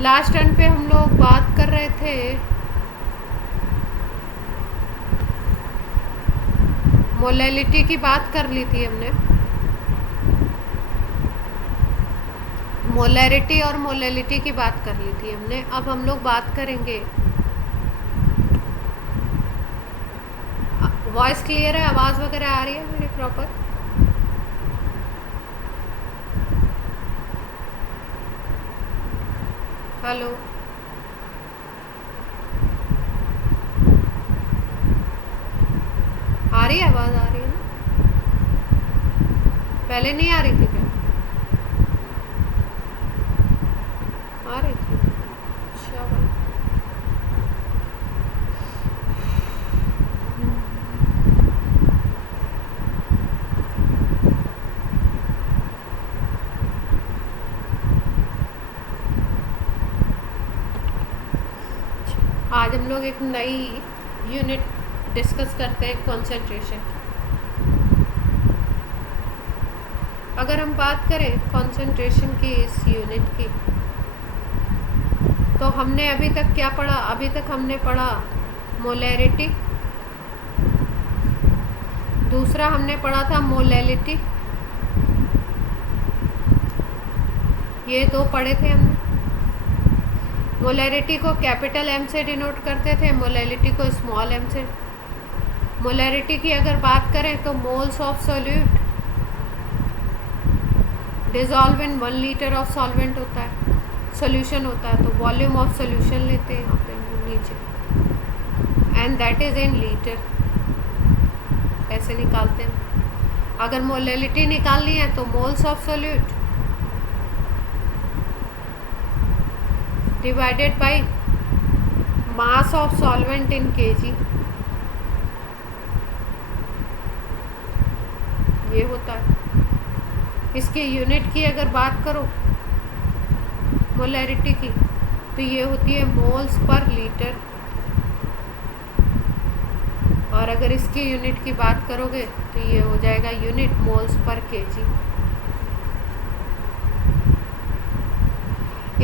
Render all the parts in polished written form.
Last turn पे हम लोग बात कर रहे थे मोलैलिटी की, बात कर ली थी हमने। मोलैरिटी और मोलैलिटी की बात कर ली थी हमने। अब हम लोग बात करेंगे, वॉइस क्लियर है, आवाज़ वगैरह आ रही है मेरी प्रॉपर? हेलो, आ रही है आवाज़? आ रही है ना? पहले नहीं आ रही थी क्या? आ रही थी। अच्छा भाई। आज हम लोग एक नई यूनिट डिस्कस करते हैं, कंसंट्रेशन। अगर हम बात करें कंसंट्रेशन की, इस यूनिट की, तो हमने अभी तक क्या पढ़ा? अभी तक हमने पढ़ा मोलैरिटी, दूसरा हमने पढ़ा था मोलैलिटी, ये दो पढ़े थे हमने। मोलैरिटी को कैपिटल एम से डिनोट करते थे, मोलैलिटी को स्मॉल एम से। मोलैरिटी की अगर बात करें तो moles of solute dissolve in 1 litre of solvent होता है, सोल्यूशन होता है, तो वॉल्यूम ऑफ सोल्यूशन लेते हैं यहाँ पे नीचे, and that is in litre, ऐसे निकालते हैं। अगर मोलैलिटी निकालनी है तो moles of solute divided by mass of solvent in KG, ये होता है। इसकी यूनिट की अगर बात करो मोलैरिटी की, तो ये होती है मोल्स पर लीटर, और अगर इसकी यूनिट की बात करोगे तो ये हो जाएगा यूनिट मोल्स पर केजी।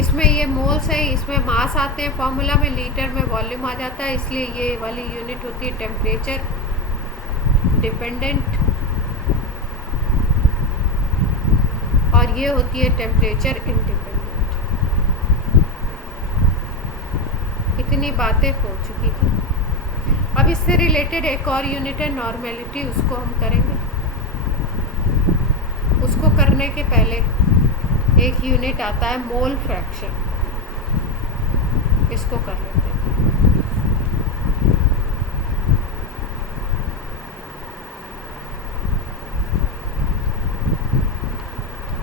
इसमें ये मोल्स है, इसमें मास आते हैं फॉर्मूला में, लीटर में वॉल्यूम आ जाता है, इसलिए ये वाली यूनिट होती है टेम्परेचर डिपेंडेंट, और ये होती है टेम्परेचर इंडिपेंडेंट। इतनी बातें हो चुकी थी। अब इससे रिलेटेड एक और यूनिट है नॉर्मेलिटी, उसको हम करेंगे। उसको करने के पहले एक यूनिट आता है मोल फ्रैक्शन, इसको कर लेते हैं।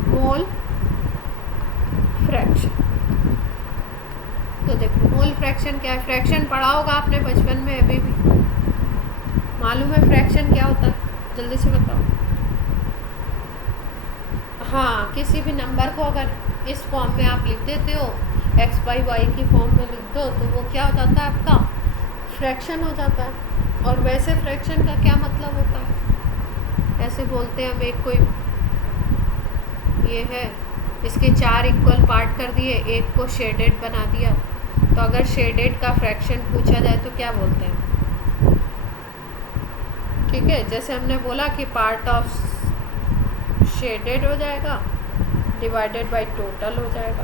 मोल फ्रैक्शन, तो देखो मोल फ्रैक्शन क्या है? फ्रैक्शन पढ़ा होगा आपने बचपन में, अभी भी मालूम है फ्रैक्शन क्या होता है? जल्दी से बताओ। हाँ, किसी भी नंबर को अगर इस फॉर्म में आप लिख देते हो, एक्स बाई वाई की फॉर्म में लिख दो, तो वो क्या हो जाता है? आपका फ्रैक्शन हो जाता है। और वैसे फ्रैक्शन का क्या मतलब होता है? ऐसे बोलते हैं हम, एक कोई ये है, इसके 4 इक्वल पार्ट कर दिए, एक को शेडेड बना दिया, तो अगर शेडेड का फ्रैक्शन पूछा जाए तो क्या बोलते हैं? ठीक है, जैसे हमने बोला कि पार्ट ऑफ शेडेड हो जाएगा डिवाइडेड बाय टोटल हो जाएगा,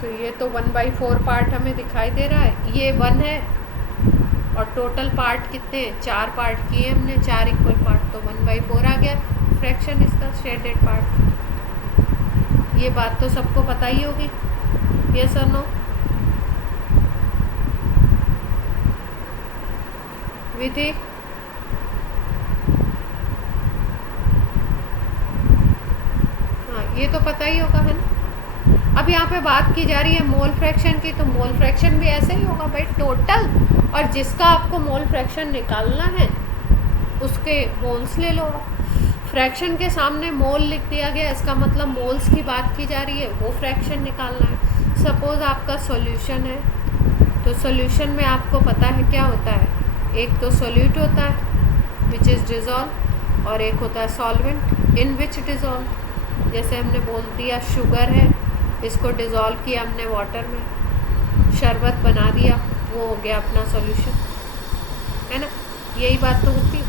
तो ये तो 1/4 पार्ट हमें दिखाई दे रहा है, ये 1 है, और टोटल पार्ट कितने हैं? 4 पार्ट किए हमने, 4 इक्वल पार्ट, तो 1/4 आ गया फ्रैक्शन इसका शेडेड पार्ट। ये बात तो सबको पता ही होगी, यस और नो? विधि, हाँ ये तो पता ही होगा, है ना? अब यहाँ पे बात की जा रही है मोल फ्रैक्शन की, तो मोल फ्रैक्शन भी ऐसे ही होगा भाई, टोटल, और जिसका आपको मोल फ्रैक्शन निकालना है उसके मोल्स ले लो। फ्रैक्शन के सामने मोल लिख दिया गया, इसका मतलब मोल्स की बात की जा रही है, वो फ्रैक्शन निकालना है। सपोज़ आपका सॉल्यूशन है, तो सॉल्यूशन में आपको पता है क्या होता है? एक तो सोल्यूट होता है विच इज़ डिज़ोल्व, और एक होता है सॉल्वेंट इन विच डिज़ोल्व। जैसे हमने बोल दिया शुगर है, इसको डिज़ोल्व किया हमने वाटर में, शरबत बना दिया, वो हो गया अपना सॉल्यूशन, है ना। यही बात तो होती है।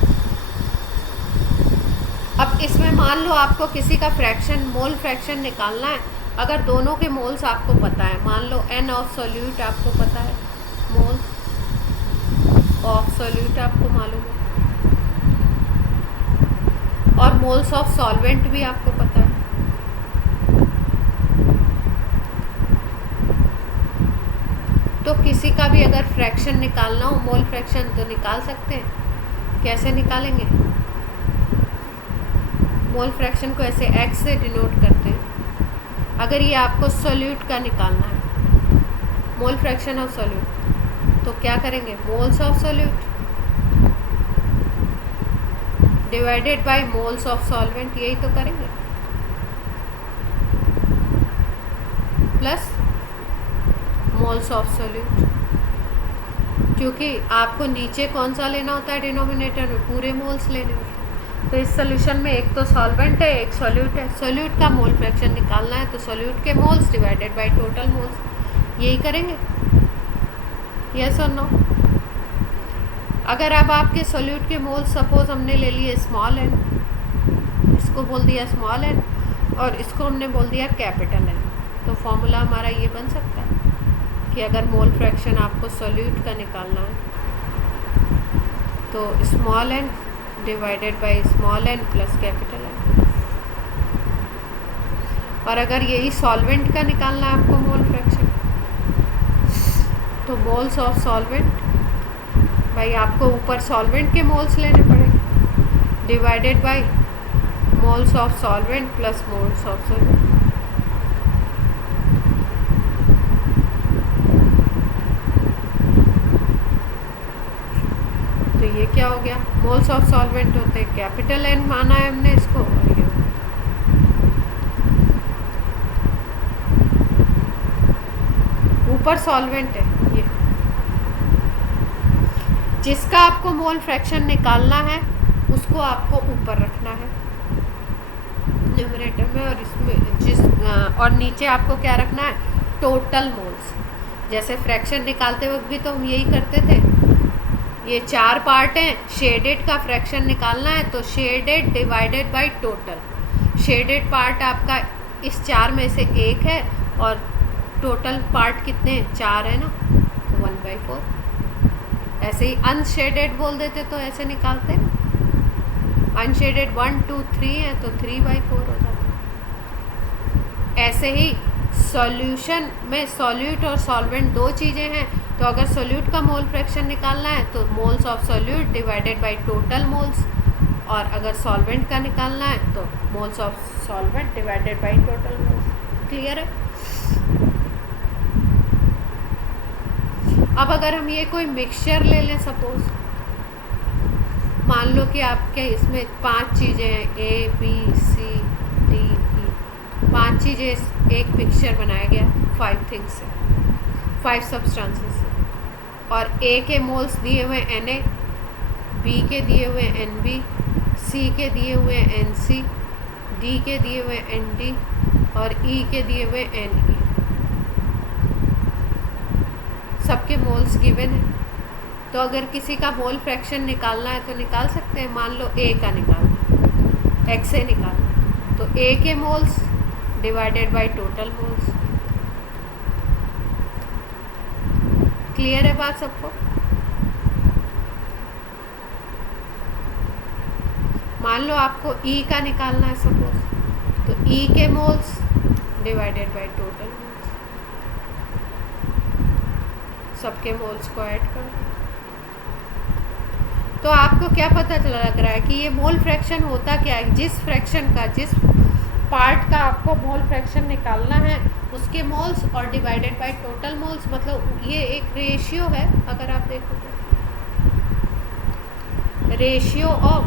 अब इसमें मान लो आपको किसी का फ्रैक्शन, मोल फ्रैक्शन निकालना है, अगर दोनों के मोल्स आपको पता है, मान लो n ऑफ सॉल्यूट आपको पता है, मोल ऑफ सॉल्यूट आपको मालूम है, और मोल्स ऑफ सॉल्वेंट भी आपको पता है। तो किसी का भी अगर फ्रैक्शन निकालना हो, मोल फ्रैक्शन, तो निकाल सकते हैं। कैसे निकालेंगे? मोल फ्रैक्शन को ऐसे x से डिनोट करते हैं। अगर ये आपको सॉल्यूट का निकालना है, मोल फ्रैक्शन ऑफ सॉल्यूट, तो क्या करेंगे? Moles of solute divided by moles of solvent, यही तो करेंगे, प्लस मोल्स ऑफ सॉल्यूट। क्योंकि आपको नीचे कौन सा लेना होता है डिनोमिनेटर में? पूरे मोल्स लेने होते हैं। तो इस सोल्यूशन में एक तो सॉल्वेंट है, एक सॉल्यूट है। सॉल्यूट का मोल फ्रैक्शन निकालना है तो सॉल्यूट के moles divided by total moles, यही करेंगे। यस और नो? अगर अब आपके सॉल्यूट के मोल्स सपोज हमने ले लिए स्मॉल एन, इसको बोल दिया स्मॉल एन, और इसको हमने बोल दिया कैपिटल एन, तो फॉर्मूला हमारा ये बन सकता है कि अगर मोल फ्रैक्शन आपको सॉल्यूट का निकालना है तो small n divided by small n plus capital n, और अगर यही सॉल्वेंट का निकालना है आपको मोल फ्रैक्शन, तो मोल्स ऑफ सॉल्वेंट, भाई आपको ऊपर सॉल्वेंट के मोल्स लेने पड़ेंगे, divided by moles of solvent plus moles of solvent. तो ये क्या हो गया? मोल्स ऑफ सॉल्वेंट होते हैं कैपिटल एन, माना है हमने इसको, और ये ऊपर सॉल्वेंट है। ये जिसका आपको मोल फ्रैक्शन निकालना है उसको आपको ऊपर रखना है न्यूमरेटर में, और इसमें और नीचे आपको क्या रखना है? Total moles. जैसे फ्रैक्शन निकालते वक्त भी तो हम यही करते थे, ये 4 पार्ट हैं, शेडेड का फ्रैक्शन निकालना है तो shaded divided by total. Shaded part आपका इस 4 में से एक है, और टोटल पार्ट कितने हैं? 4 है ना, तो 1/4। ऐसे ही अनशेडेड बोल देते तो ऐसे निकालते हैं, अनशेडेड 1 2 3 है तो 3/4 हो जाता। ऐसे ही सॉल्यूशन में सॉल्यूट और सॉल्वेंट दो चीज़ें हैं, तो अगर सॉल्यूट का मोल फ्रैक्शन निकालना है तो moles of solute divided by total moles, और अगर सॉल्वेंट का निकालना है तो moles of solvent divided by total moles. Clear है? अब अगर हम ये कोई मिक्सचर ले लें, सपोज मान लो कि आपके इसमें 5 चीज़ें हैं, A B C D E, 5 चीज़ें एक मिक्सचर बनाया गया 5 थिंग्स से, 5 सब्सटेंसेस से, और A के मोल्स दिए हुए Na, B के दिए हुए Nb, C के दिए हुए Nc, D के दिए हुए Nd, और E के दिए हुए Ne। सबके मोल्स गिवन है, तो अगर किसी का मोल फ्रैक्शन निकालना है तो निकाल सकते हैं। मान लो A का निकालना, X से निकालना, तो A के moles divided by total moles. Clear है बात सबको? मान लो आपको E का निकालना है सपोज, तो E के moles divided by total moles. सबके मोल्स को ऐड करो, तो आपको क्या पता चला लग रहा है कि ये मोल फ्रैक्शन होता क्या है? जिस फ्रैक्शन का, जिस पार्ट का आपको मोल फ्रैक्शन निकालना है उसके मोल्स और डिवाइडेड बाय टोटल मोल्स, मतलब ये एक रेशियो है। अगर आप देखो तो ratio of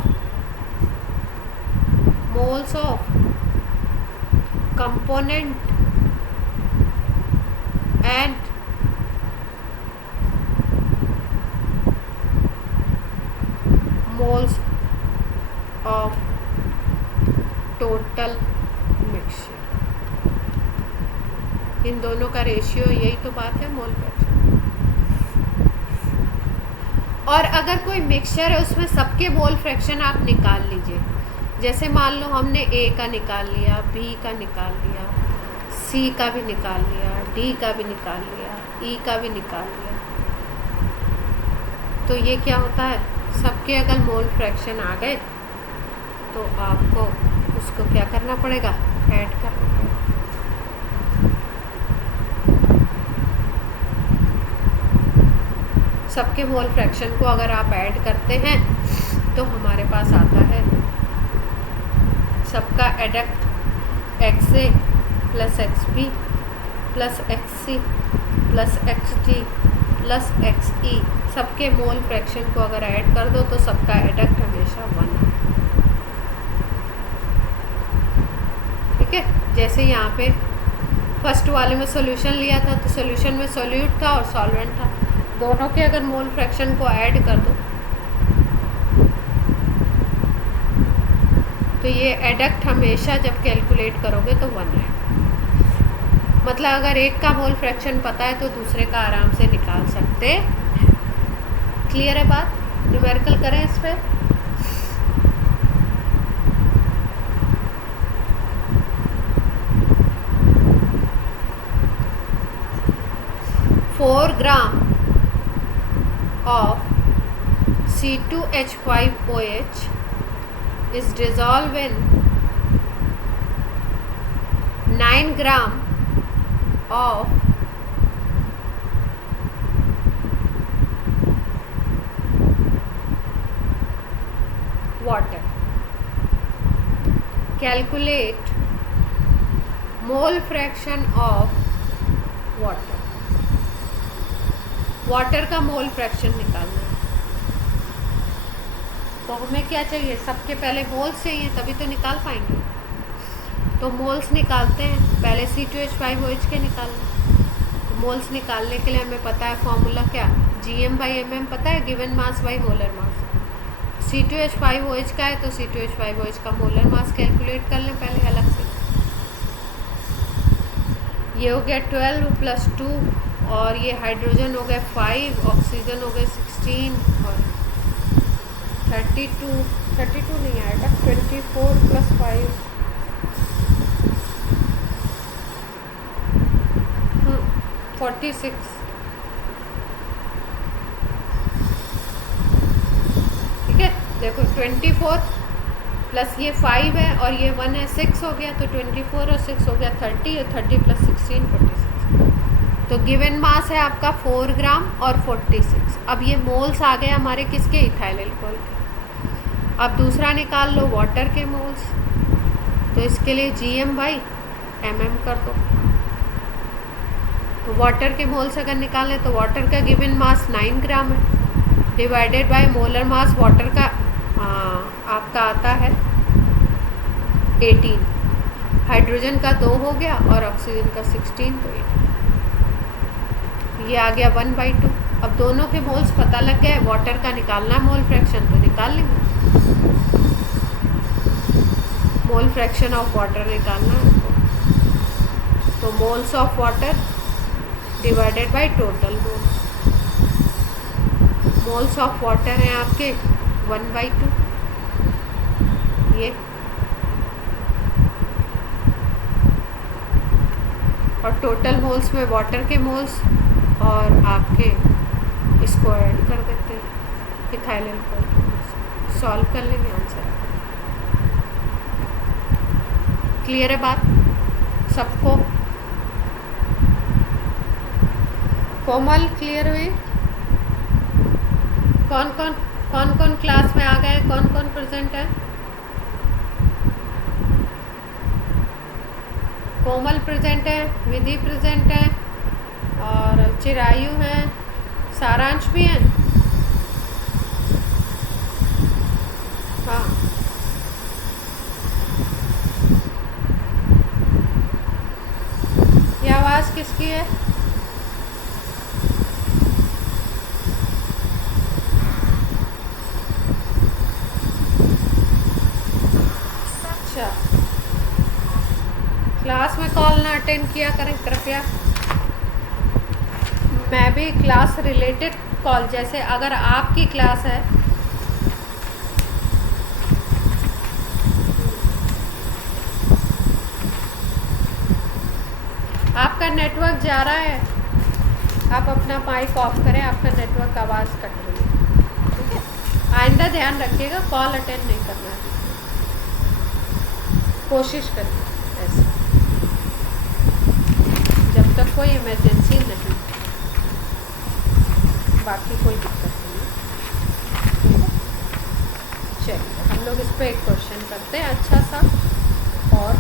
moles of component and moles of total mixture. इन दोनों का रेशियो, यही तो बात है मोल फ्रैक्शन। और अगर कोई मिक्सचर है उसमें सबके मोल फ्रैक्शन आप निकाल लीजिए। जैसे मान लो हमने ए का निकाल लिया, बी का निकाल लिया, सी का भी निकाल लिया, डी का भी निकाल लिया, ई का भी निकाल लिया, तो ये क्या होता है, सबके अगर मोल फ्रैक्शन आ गए तो आपको उसको क्या करना पड़ेगा, ऐड करना पड़ेगा। सबके मोल फ्रैक्शन को अगर आप ऐड करते हैं तो हमारे पास आता है सबका adduct XA plus XB plus XC plus XD plus XE, सबके मोल फ्रैक्शन को अगर ऐड कर दो तो सबका एडक्ट हमेशा 1 है। ठीक है, जैसे यहाँ पे फर्स्ट वाले में सॉल्यूशन लिया था तो सॉल्यूशन में सॉल्यूट था और सॉल्वेंट था, दोनों के अगर मोल फ्रैक्शन को ऐड कर दो तो ये एडक्ट हमेशा जब कैलकुलेट करोगे तो 1 है। मतलब अगर एक का मोल फ्रैक्शन पता है तो दूसरे का आराम से निकाल सकते हैं। क्लियर है बात? न्यूमेरिकल करें इस पर। Four gram of C2H5OH is dissolved in 9 gram of water. Calculate mole fraction of water. Water का मोल फ्रैक्शन निकालना है तो हमें क्या चाहिए, सबके पहले मोल्स चाहिए तभी तो निकाल पाएंगे। तो मोल्स निकालते हैं, पहले C2H5OH के निकालना। तो मोल्स निकालने के लिए हमें पता है फॉर्मूला क्या, Gm/mm पता है, given mass by molar mass. C2H5OH का है तो C2H5OH का मोलर मास कैलकुलेट कर लें पहले अलग से। ये हो गया 12 प्लस 2 और ये हाइड्रोजन हो गए 5, ऑक्सीजन हो गए 16 और 32 नहीं आएगा, 24 प्लस 5 46। ठीक है, देखो 24 प्लस ये 5 है और ये 1 है, 6 हो गया, तो 24 और 6 हो गया 30 और 30 प्लस 16 46। तो गिवन मास है आपका 4 ग्राम और 46। अब ये मोल्स आ गए हमारे किसके, इथाइल अल्कोहल के। अब दूसरा निकाल लो वाटर के मोल्स, तो इसके लिए Gm/mm कर दो। तो वाटर के मोल्स अगर निकालें तो वाटर का गिवन मास 9 ग्राम है, divided by molar mass water का आपका आता है 18, हाइड्रोजन का 2 हो गया और ऑक्सीजन का 16, तो 18। ये आ गया 1/2। अब दोनों के मोल्स पता लग गए, वाटर का निकालना मोल फ्रैक्शन तो निकाल लेंगे, मोल फ्रैक्शन ऑफ वाटर निकालना है तो moles of water divided by total moles. Moles of water हैं आपके 1/2, ये और टोटल मोल्स में वाटर के मोल्स और आपके इसको ऐड कर देते हैं इथाइल अल्कोहल, सॉल्व कर लेंगे आंसर। क्लियर है बात सबको? कोमल क्लियर हुई? कौन कौन क्लास में आ गए, कौन कौन प्रेजेंट है? कोमल प्रेजेंट है, विधि प्रेजेंट है और चिरायु है, सारांश भी है। हाँ, ये आवाज़ किसकी है? अच्छा, क्लास में कॉल ना अटेंड किया करें कृपया। मैं भी क्लास रिलेटेड कॉल, जैसे अगर आपकी क्लास है आपका नेटवर्क जा रहा है, आप अपना माइक ऑफ करें, आपका नेटवर्क आवाज़ कट रही है, ठीक है। आइंदा ध्यान रखिएगा, कॉल अटेंड नहीं करना है, कोशिश करिए ऐसे, जब तक कोई इमरजेंसी नहीं, बाकी कोई दिक्कत नहीं है, ठीक है। चलिए हम लोग इस पर एक क्वेश्चन करते हैं अच्छा सा। और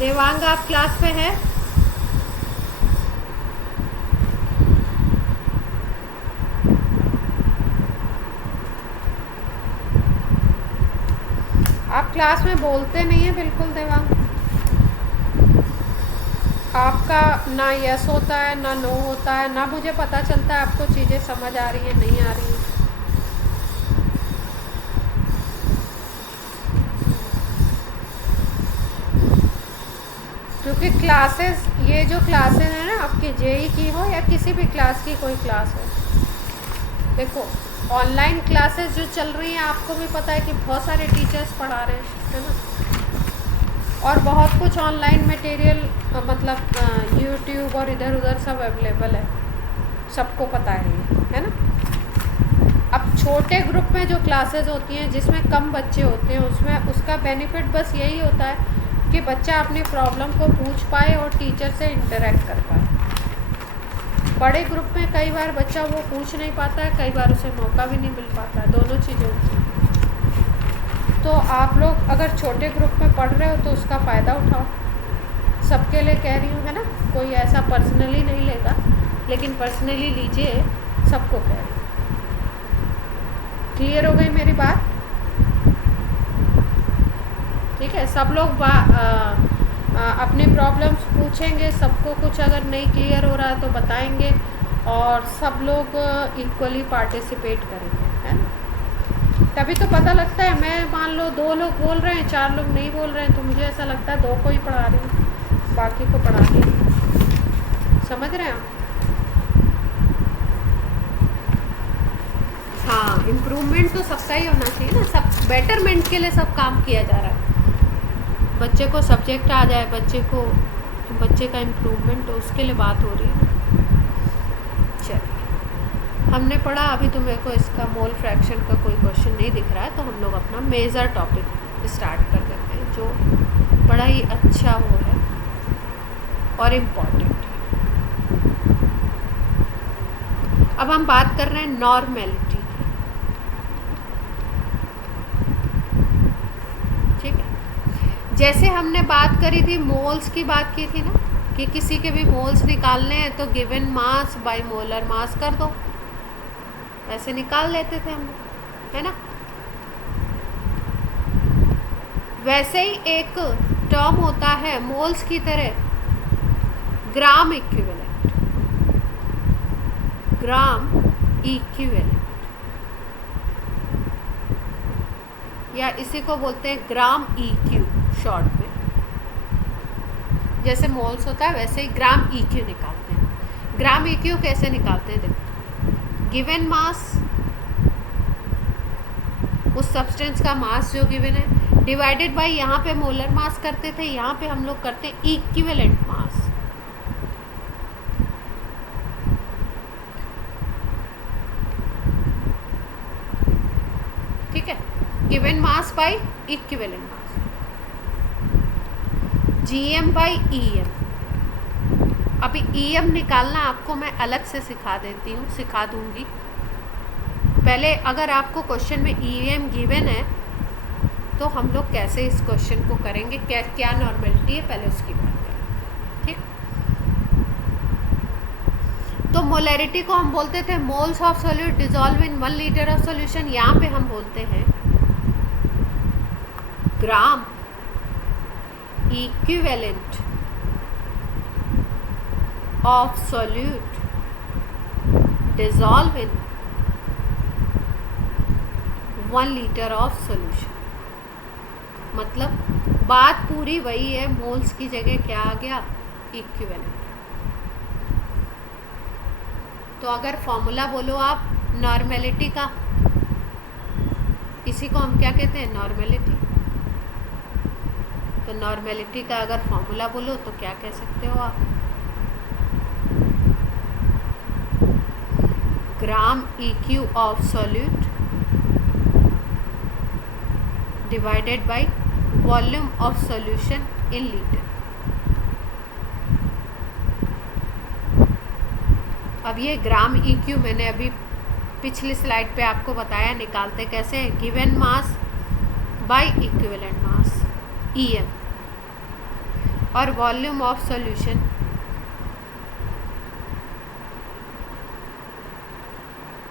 देवांग आप क्लास पे हैं? आप क्लास में बोलते नहीं हैं बिल्कुल देवांग, आपका ना यस होता है ना नो होता है, ना मुझे पता चलता है आपको चीज़ें समझ आ रही हैं नहीं आ रही हैं। क्योंकि क्लासेस, ये जो क्लासेस हैं ना आपकी जेई की हो या किसी भी क्लास की कोई क्लास हो, देखो ऑनलाइन क्लासेस जो चल रही हैं आपको भी पता है कि बहुत सारे टीचर्स पढ़ा रहे हैं, है ना। और बहुत कुछ ऑनलाइन मटेरियल मतलब यूट्यूब और इधर उधर सब अवेलेबल है, सबको पता है ये, है ना। अब छोटे ग्रुप में जो क्लासेस होती हैं जिसमें कम बच्चे होते हैं, उसमें उसका बेनिफिट बस यही होता है कि बच्चा अपनी प्रॉब्लम को पूछ पाए और टीचर से इंटरेक्ट कर पाए। बड़े ग्रुप में कई बार बच्चा वो पूछ नहीं पाता है, कई बार उसे मौका भी नहीं मिल पाता है, दोनों चीज़ें होती हैं। तो आप लोग अगर छोटे ग्रुप में पढ़ रहे हो तो उसका फ़ायदा उठाओ, सबके लिए कह रही हूँ, है ना। कोई ऐसा पर्सनली नहीं लेगा, लेकिन पर्सनली लीजिए, सबको कह रही हूँ। क्लियर हो गई मेरी बात? ठीक है, सब लोग अपनी प्रॉब्लम्स पूछेंगे, सबको कुछ अगर नहीं क्लियर हो रहा है तो बताएंगे, और सब लोग इक्वली पार्टिसिपेट करेंगे, है ना। तभी तो पता लगता है। मैं मान लो 2 लोग बोल रहे हैं, 4 लोग नहीं बोल रहे हैं, तो मुझे ऐसा लगता है 2 को ही पढ़ा रही हूँ, बाकी को पढ़ा रही हूँ। समझ रहे हैं आप? हाँ, इम्प्रूवमेंट तो सबका ही होना चाहिए ना, सब बेटरमेंट के लिए सब काम किया जा रहा है। बच्चे को सब्जेक्ट आ जाए, बच्चे का इम्प्रूवमेंट, तो उसके लिए बात हो रही है। चलिए हमने पढ़ा, अभी तो मेरे को इसका मोल फ्रैक्शन का कोई क्वेश्चन नहीं दिख रहा है, तो हम लोग अपना मेजर टॉपिक स्टार्ट कर देते हैं, जो बड़ा ही अच्छा वो है और इम्पॉर्टेंट है। अब हम बात कर रहे हैं नॉर्मेलिटी, ठीक है। जैसे हमने बात करी थी, मोल्स की बात की थी ना, कि किसी के भी मोल्स निकालने हैं तो given mass by molar mass कर दो, ऐसे निकाल लेते थे हम, है ना। वैसे ही एक टर्म होता है मोल्स की तरह, ग्राम इक्विवेलेंट, ग्राम इक्विवेलेंट, या इसी को बोलते हैं ग्राम EQ शॉर्ट में। जैसे मोल्स होता है वैसे ही ग्राम EQ निकालते हैं। ग्राम EQ कैसे निकालते हैं? देखो, गिवन मास, उस सब्सटेंस का मास जो गिवन है, डिवाइडेड बाय, यहाँ पे मोलर मास करते थे, यहाँ पे हम लोग करते हैं इक्विवेलेंट मास। ठीक है, given mass by equivalent mass, GM by EM। अभी EM निकालना आपको मैं अलग से सिखा दूंगी। पहले अगर आपको क्वेश्चन में EM गिवन है तो हम लोग कैसे इस क्वेश्चन को करेंगे, क्या नॉर्मेलिटी है, पहले उसकी बात करें, ठीक। तो मोलैरिटी को हम बोलते थे moles of solute dissolve in 1 litre of solution, यहाँ पे हम बोलते हैं gram equivalent of solute dissolve in 1 litre of solution. मतलब बात पूरी वही है, मोल्स की जगह क्या आ गया, इक्विवेलेंट। तो अगर फॉर्मूला बोलो आप नॉर्मेलिटी का, इसी को हम क्या कहते हैं, नॉर्मेलिटी। तो नॉर्मेलिटी का अगर फॉर्मूला बोलो तो क्या कह सकते हो आप, ग्राम EQ of solute divided by volume of solution in litre. अब ये ग्राम EQ मैंने अभी पिछली स्लाइड पे आपको बताया निकालते कैसे हैं, given mass by equivalent mass EM और वॉल्यूम ऑफ सॉल्यूशन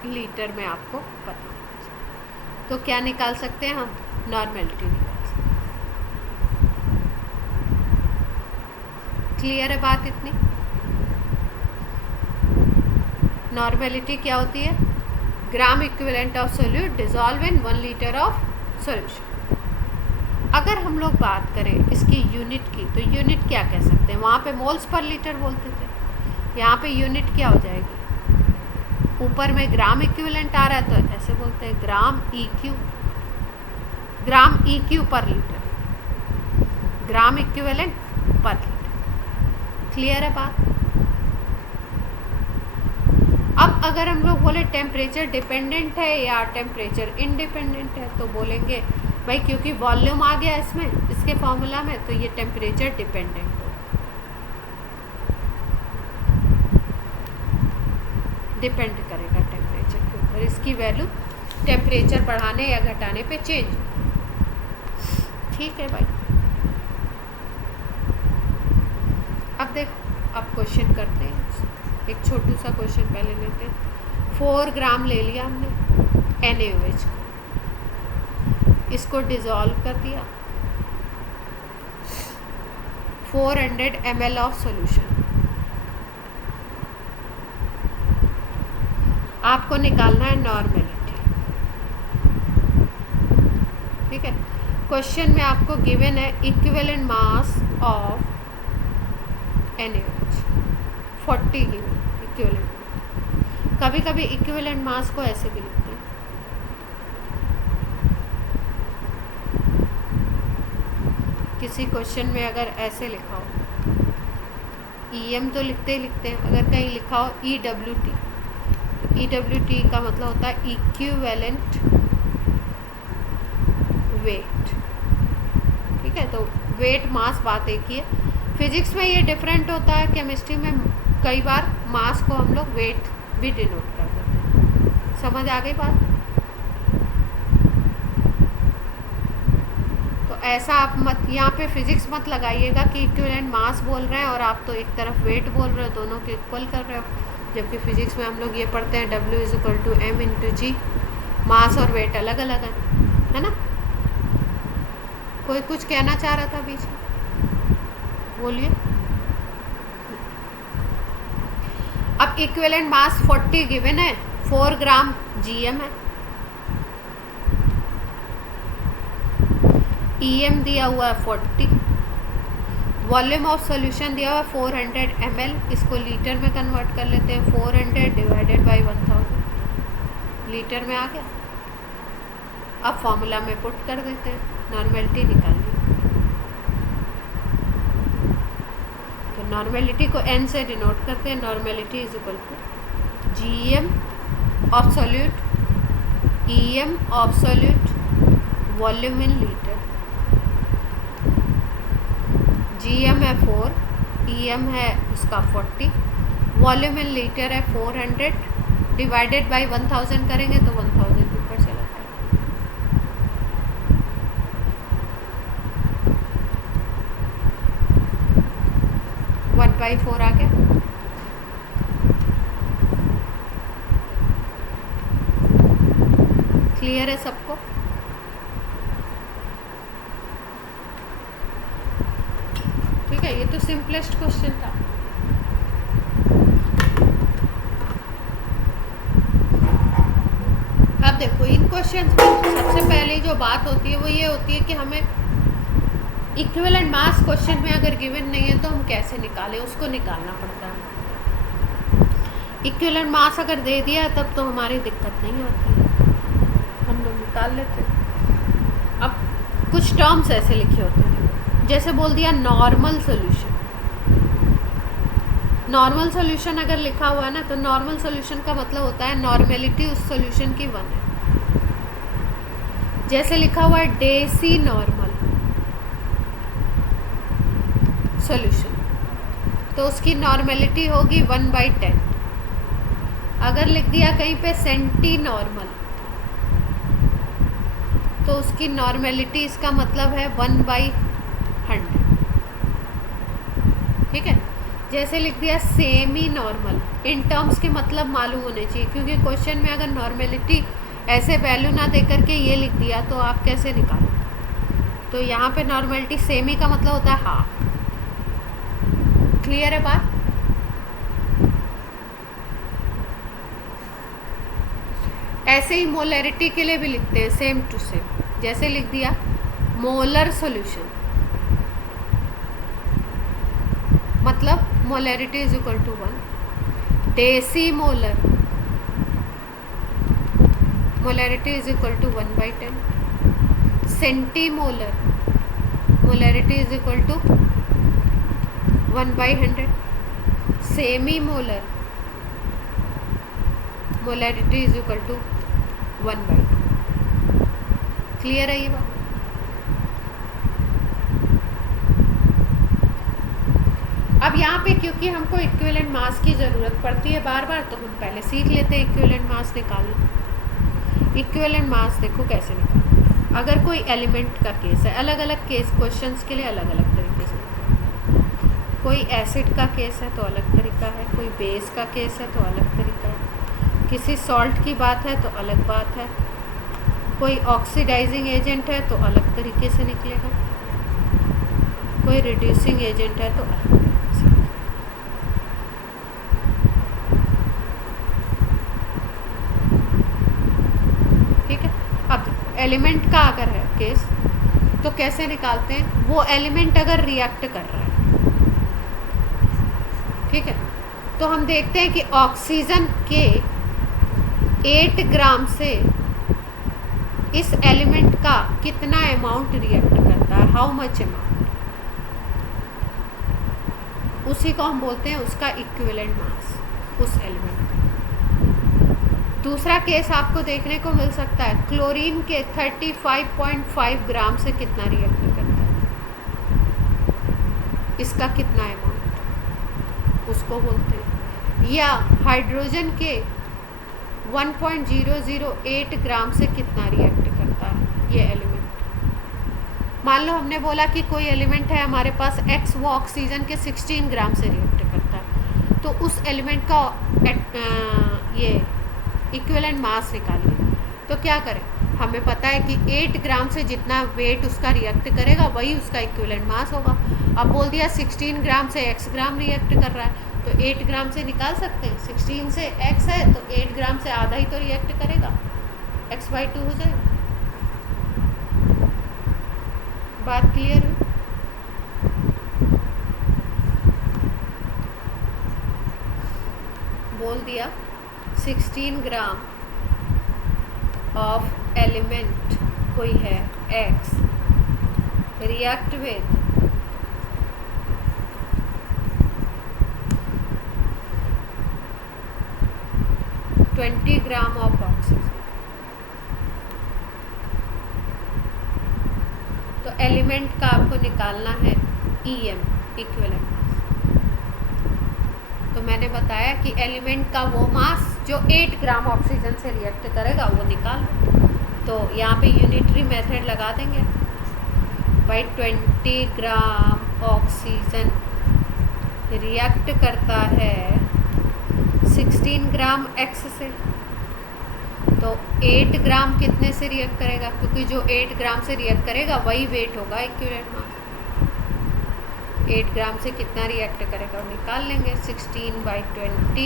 लीटर में आपको पता होना चाहिए। तो क्या निकाल सकते हैं हम, नॉर्मेलिटी निकाल सकते हैं। क्लियर है बात इतनी। नॉर्मेलिटी क्या होती है, gram equivalent of solute dissolve in 1 litre of solution. अगर हम लोग बात करें इसकी यूनिट की, तो यूनिट क्या कह सकते हैं, वहाँ पे मोल्स पर लीटर बोलते थे, यहाँ पे यूनिट क्या हो जाएगी, ऊपर में ग्राम इक्विवेलेंट आ रहा है तो ऐसे बोलते हैं ग्राम EQ, ग्राम EQ पर लीटर, ग्राम इक्विवेलेंट पर लीटर। क्लियर है बात। अब अगर हम लोग बोले टेम्परेचर डिपेंडेंट है या टेम्परेचर इंडिपेंडेंट है, तो बोलेंगे भाई क्योंकि वॉल्यूम आ गया इसमें, इसके फॉर्मूला में, तो ये टेम्परेचर डिपेंडेंट हो, डिपेंड करेगा टेम्परेचर के ऊपर, इसकी वैल्यू टेम्परेचर बढ़ाने या घटाने पे चेंज। ठीक है भाई। अब देखो, अब क्वेश्चन करते हैं, एक छोटू सा क्वेश्चन पहले लेते हैं। 4 ग्राम ले लिया हमने NaOH को, इसको डिज़ोल्व कर दिया 400 ml ऑफ सॉल्यूशन। आपको निकालना है नॉर्मेलिटी। ठीक है, क्वेश्चन में आपको गिवन है equivalent mass of NaOH 40 given equivalent. कभी कभी इक्विवेलेंट मास को ऐसे भी लिखते हैं, किसी क्वेश्चन में अगर ऐसे लिखा हो, EM तो लिखते ही लिखते हैं, अगर कहीं लिखा हो EWT, तो EWT का मतलब होता है इक्विवेलेंट वेट। ठीक है, तो वेट मास बात एक ही है। फिजिक्स में ये डिफरेंट होता है, केमिस्ट्री में कई बार मास को हम लोग वेट भी डिनोट कर देते हैं। समझ आ गई बात। तो ऐसा आप मत, यहाँ पे फिजिक्स मत लगाइएगा कि इक्विवेलेंट मास बोल रहे हैं और आप तो एक तरफ वेट बोल रहे हो, दोनों के इक्वल कर रहे हो, जबकि फिजिक्स में हम लोग ये पढ़ते हैं W=m×G, मास और वेट अलग अलग है ना। कोई कुछ कहना चाह रहा था बीच में, बोलिए। अब इक्विवेलेंट मास 40 गिवन है, 4 ग्राम GM है, EM दिया हुआ है 40, वॉल्यूम ऑफ सॉल्यूशन दिया हुआ है 400 ml, इसको लीटर में कन्वर्ट कर लेते हैं, 400 डिवाइडेड बाई 1000 लीटर में आ गया। अब फॉर्मूला में पुट कर देते हैं, नॉर्मेलिटी निकालनी। तो नॉर्मेलिटी को N से डिनोट करते हैं, normality is equal to GM of solute, EM of solute, volume in litre. GM है 4, EM है उसका 40, वॉल्यूम इन लीटर है 400, डिवाइडेड बाई 1000 करेंगे तो 1000 ऊपर चला जाएगा। वन बाई 4 आ गया। क्लियर है सबको। ठीक है, ये तो सिंपलेस्ट क्वेश्चन था। अब देखो इन क्वेश्चंस में सबसे पहले जो बात होती है वो ये होती है कि हमें इक्विवेलेंट मास क्वेश्चन में अगर गिवन नहीं है तो हम कैसे निकालें, उसको निकालना पड़ता है। इक्विवेलेंट मास अगर दे दिया तब तो हमारी दिक्कत नहीं आती है, हम लोग निकाल लेते हैं। अब कुछ टर्म्स ऐसे लिखे होते हैं, जैसे बोल दिया नॉर्मल सोल्यूशन। नॉर्मल सॉल्यूशन अगर लिखा हुआ है ना तो नॉर्मल सॉल्यूशन का मतलब होता है नॉर्मेलिटी उस सॉल्यूशन की 1 है। जैसे लिखा हुआ है डेसी नॉर्मल सॉल्यूशन, तो उसकी नॉर्मेलिटी होगी 1/10। अगर लिख दिया कहीं पे सेंटी नॉर्मल तो उसकी नॉर्मेलिटी, इसका मतलब है 1/100। ठीक है। जैसे लिख दिया सेमी नॉर्मल, इन टर्म्स के मतलब मालूम होने चाहिए, क्योंकि क्वेश्चन में अगर नॉर्मेलिटी ऐसे वैल्यू ना दे करके ये लिख दिया तो आप कैसे निकालोगे। तो यहाँ पे नॉर्मेलिटी सेमी का मतलब होता है हाफ। क्लियर है बात। ऐसे ही मोलरिटी के लिए भी लिखते हैं सेम टू सेम। जैसे लिख दिया मोलर सॉल्यूशन, मतलब molarity is equal to 1। Deci molar, molarity is equal to 1/10। Centi molar, molarity is equal to 1/100। Semi molar, molarity is equal to 1/2। Clear है ये बात। अब यहाँ पे क्योंकि हमको इक्विवेलेंट मास की ज़रूरत पड़ती है बार बार, तो हम पहले सीख लेते हैं इक्विवेलेंट मास निकालना। इक्विवेलेंट मास देखो कैसे निकालना। अगर कोई एलिमेंट का केस है, अलग अलग केस क्वेश्चंस के लिए अलग अलग तरीके से। कोई एसिड का केस है तो अलग तरीका है, कोई बेस का केस है तो अलग तरीका है, किसी सॉल्ट की बात है तो अलग बात है, कोई ऑक्सीडाइजिंग एजेंट है तो अलग तरीके से निकलेगा, कोई रिड्यूसिंग एजेंट है तो अलग तरीके से। ठीक है। अब एलिमेंट का अगर है केस तो कैसे निकालते हैं, वो एलिमेंट अगर रिएक्ट कर रहा है, ठीक है, तो हम देखते हैं कि ऑक्सीजन के 8 ग्राम से इस एलिमेंट का कितना अमाउंट रिएक्ट करता है, हाउ मच अमाउंट, उसी को हम बोलते हैं उसका इक्विवेलेंट मास उस एलिमेंट का। दूसरा केस आपको देखने को मिल सकता है, क्लोरीन के 35.5 ग्राम से कितना रिएक्ट करता है, इसका कितना अमाउंट, उसको बोलते हैं। या हाइड्रोजन के 1.008 ग्राम से कितना रिएक्ट करता है ये एलिमेंट। मान लो हमने बोला कि कोई एलिमेंट है हमारे पास X, वो ऑक्सीजन के 16 ग्राम से रिएक्ट करता है, तो उस एलिमेंट का ये इक्विवेलेंट मास निकालिए। तो क्या करें, हमें पता है कि 8 ग्राम से जितना वेट उसका रिएक्ट करेगा वही उसका इक्विवेलेंट मास होगा। अब बोल दिया 16 ग्राम से X ग्राम रिएक्ट कर रहा है, तो 8 ग्राम से निकाल सकते हैं। 16 से X है तो 8 ग्राम से आधा ही तो रिएक्ट करेगा, X/2 हो जाएगा। बात क्लियर है। बोल दिया 16 ग्राम ऑफ एलिमेंट कोई है X react with 20 gram of oxygen. तो एलिमेंट का आपको निकालना है EM, इक्विवेलेंट मास। तो मैंने बताया कि एलिमेंट का वो मास जो 8 ग्राम ऑक्सीजन से रिएक्ट करेगा वो निकाल। तो यहाँ पे यूनिटरी मेथड लगा देंगे भाई। 20 ग्राम ऑक्सीजन रिएक्ट करता है 16 ग्राम X से, तो 8 ग्राम कितने से रिएक्ट करेगा, क्योंकि जो 8 ग्राम से रिएक्ट करेगा वही वेट होगा इक्विवेलेंट मास। 8 ग्राम से कितना रिएक्ट करेगा वो निकाल लेंगे, 16/20 ×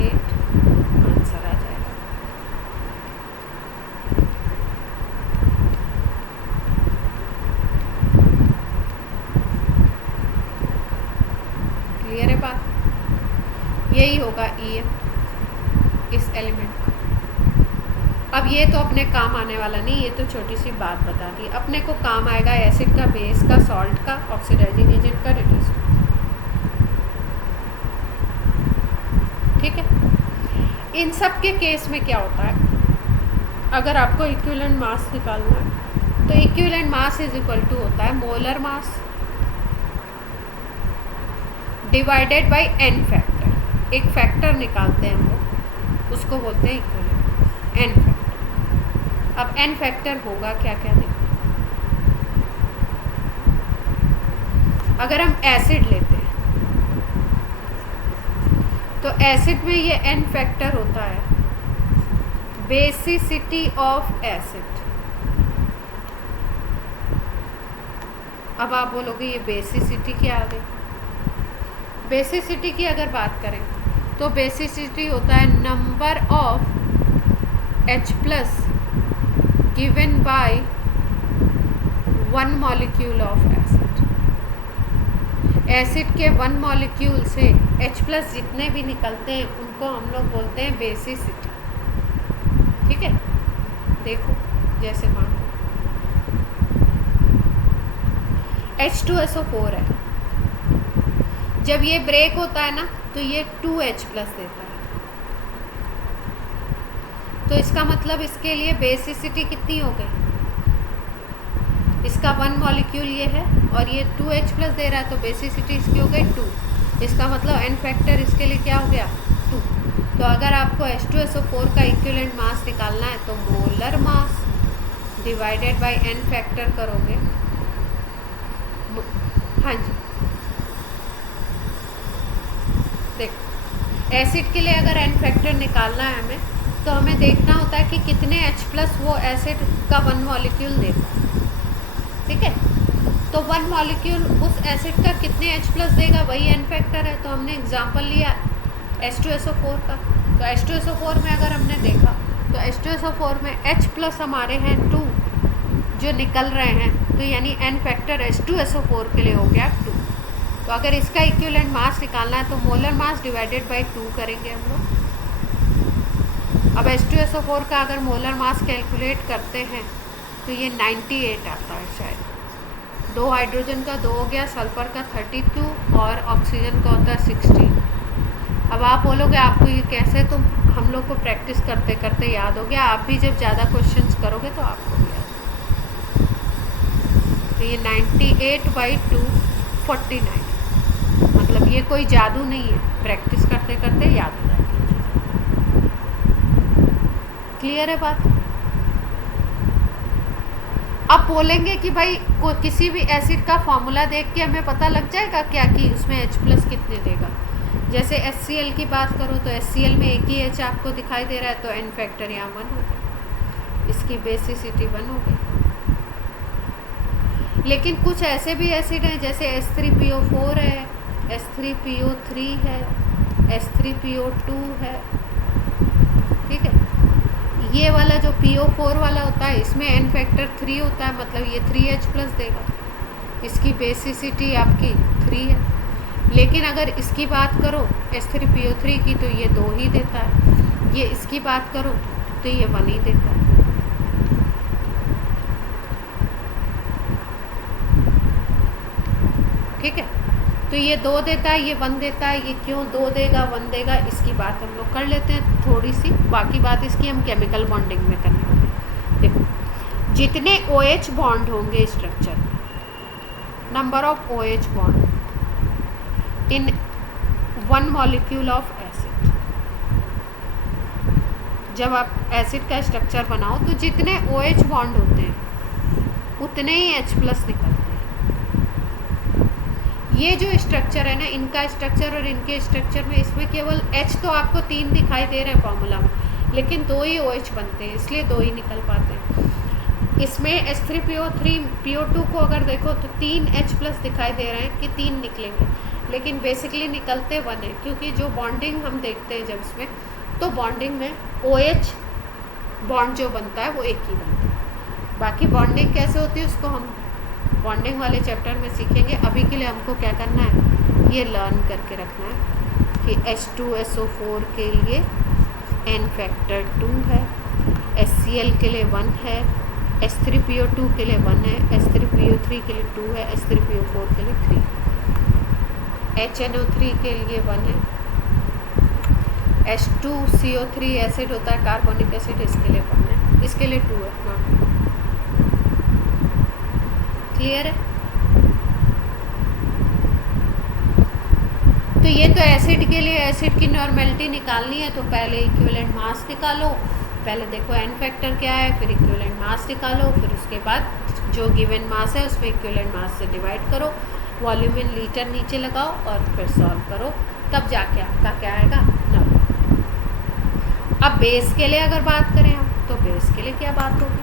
8 आंसर आ जाएगा। यही होगा EF इस एलिमेंट का। अब ये तो अपने काम आने वाला नहीं, ये तो छोटी सी बात बता दी। अपने को काम आएगा एसिड का, बेस का, सॉल्ट का, ऑक्सीडाइजिंग एजेंट का, रिड्यूसर। ठीक है। इन सब के केस में क्या होता है, अगर आपको इक्विवेलेंट मास निकालना है तो equivalent mass is equal to होता है molar mass divided by n factor. एक फैक्टर निकालते हैं हम लोग, उसको बोलते हैं इक्विवेलेंट n फैक्टर। अब n फैक्टर होगा क्या क्या देखो। अगर हम एसिड लेते हैं तो एसिड में ये n फैक्टर होता है बेसिसिटी ऑफ एसिड। अब आप बोलोगे ये बेसिसिटी क्या आ गई। बेसिसिटी की अगर बात करें तो बेसिसिटी होता है number of H plus given by one molecule of acid. Acid के वन मॉलिक्यूल से H प्लस जितने भी निकलते हैं उनको हम लोग बोलते हैं बेसिसिटी। ठीक है, देखो जैसे मान लो H2SO4 है, जब ये ब्रेक होता है ना तो ये 2H प्लस देता है। तो इसका मतलब इसके लिए बेसिसिटी कितनी हो गई, इसका वन मॉलिक्यूल ये है और ये 2H प्लस दे रहा है, तो बेसिसिटी इसकी हो गई 2। इसका मतलब n फैक्टर इसके लिए क्या हो गया 2। तो अगर आपको H2SO4 का इक्विवेलेंट मास निकालना है तो molar mass divided by n factor करोगे। हाँ जी, देखो एसिड के लिए अगर n फैक्टर निकालना है हमें तो हमें देखना होता है कि कितने H प्लस वो एसिड का वन मॉलिक्यूल देता है। ठीक है, तो वन मॉलिक्यूल उस एसिड का कितने H प्लस देगा वही n फैक्टर है। तो हमने एग्जांपल लिया H2SO4 का, तो H2SO4 में अगर हमने देखा तो H2SO4 में H प्लस हमारे हैं 2 जो निकल रहे हैं, तो यानी n फैक्टर H2SO4 के लिए हो गया 2। तो अगर इसका इक्विवेलेंट मास निकालना है तो मोलर मास डिवाइडेड बाय 2 करेंगे हम लोग। अब H2SO4 का अगर मोलर मास कैलकुलेट करते हैं तो ये 98 आता है शायद। 2 हाइड्रोजन का 2 हो गया, सल्फर का 32 और ऑक्सीजन का होता है 16। अब आप बोलोगे आपको ये कैसे, तो हम लोग को प्रैक्टिस करते करते याद हो गया। आप भी जब ज़्यादा क्वेश्चंस करोगे तो आपको भी याद। तो ये 98/2 49, मतलब ये कोई जादू नहीं है, प्रैक्टिस करते करते याद हो जाती है। क्लियर है बात। अब बोलेंगे कि भाई किसी भी एसिड का फॉर्मूला देख के हमें पता लग जाएगा क्या कि उसमें H प्लस कितने देगा। जैसे HCl की बात करो तो HCl में एक ही H आपको दिखाई दे रहा है, तो n फैक्टर यहाँ 1 हो गया, इसकी बेसिसिटी 1 हो गई। लेकिन कुछ ऐसे भी एसिड हैं जैसे H3PO4 है, H3PO3 है, H3PO2 है। ठीक है, ये वाला जो PO4 वाला होता है इसमें n फैक्टर 3 होता है, मतलब ये 3H प्लस देगा, इसकी बेसिसिटी आपकी 3 है। लेकिन अगर इसकी बात करो H3PO3 की तो ये 2 ही देता है, ये इसकी बात करो तो ये 1 ही देता है। ठीक है, तो ये 2 देता है, ये 1 देता है। ये क्यों 2 देगा 1 देगा इसकी बात हम लोग कर लेते हैं थोड़ी सी, बाकी बात इसकी हम केमिकल बॉन्डिंग में करने वाले हैं। देखो जितने OH बॉन्ड होंगे स्ट्रक्चर में, number of OH bond in one molecule of acid, जब आप एसिड का स्ट्रक्चर बनाओ तो जितने OH बॉन्ड होते हैं उतने ही H प्लस निकलते हैं। ये जो स्ट्रक्चर है ना, इनका स्ट्रक्चर और इनके स्ट्रक्चर में, इसमें केवल H तो आपको 3 दिखाई दे रहे हैं फॉर्मूला में, लेकिन 2 ही OH बनते हैं, इसलिए 2 ही निकल पाते हैं। इसमें H3PO3 PO2 को अगर देखो तो 3 H प्लस दिखाई दे रहे हैं कि 3 निकलेंगे, लेकिन बेसिकली निकलते 1 है, क्योंकि जो बॉन्डिंग हम देखते हैं जब इसमें, तो बॉन्डिंग में OH बॉन्ड जो बनता है वो एक ही बनता है। बाकी बॉन्डिंग कैसे होती है उसको हम बॉन्डिंग वाले चैप्टर में सीखेंगे। अभी के लिए हमको क्या करना है, ये लर्न करके रखना है। कि H2SO4 के लिए n फैक्टर 2 है, HCl के लिए 1 है, H3PO2 के लिए 1 है, H3PO3 के लिए 2 है, H3PO4 के लिए 3, HNO3 के लिए 1 है, H2CO3 एसिड होता है कार्बोनिक एसिड, इसके लिए 1 है, इसके लिए 2 है। हाँ, क्लियर है? तो ये तो एसिड के लिए एसिड की नॉर्मेलिटी निकालनी है, तो पहले इक्विवेलेंट मास निकालो, पहले देखो n फैक्टर क्या है, फिर इक्विवेलेंट मास निकालो, फिर उसके बाद जो गिवन मास है उसमें इक्विवेलेंट मास से डिवाइड करो, वॉल्यूम इन लीटर नीचे लगाओ और फिर सॉल्व करो, तब जाके आपका क्या आएगा, नंबर। अब बेस के लिए अगर बात करें हम, तो बेस के लिए क्या बात होगी,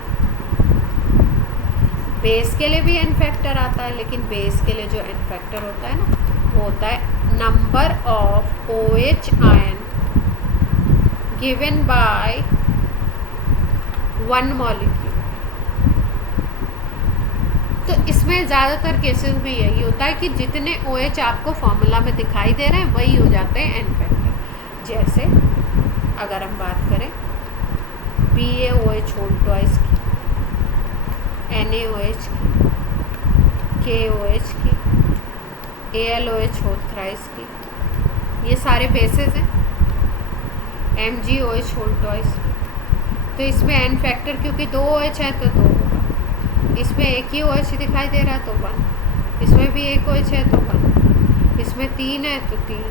बेस के लिए भी n फैक्टर आता है, लेकिन बेस के लिए जो n फैक्टर होता है ना, वो होता है number of OH ion given by 1 molecule. तो इसमें ज़्यादातर केसेस में यही होता है कि जितने OH आपको फॉर्मूला में दिखाई दे रहे हैं वही हो जाते हैं n फैक्टर। जैसे अगर हम बात करें BaOH होल ट्वाइस की, NaOH की, KOH की, AlOH होल थ्राइस की, ये सारे बेसेस हैं, MgOH होल ट्वाइस की। तो इसमें n फैक्टर क्योंकि 2 OH है तो 2 होगा, इसमें एक ही OH दिखाई दे रहा है तो 1, इसमें भी एक OH है तो 1, इसमें 3 है तो 3,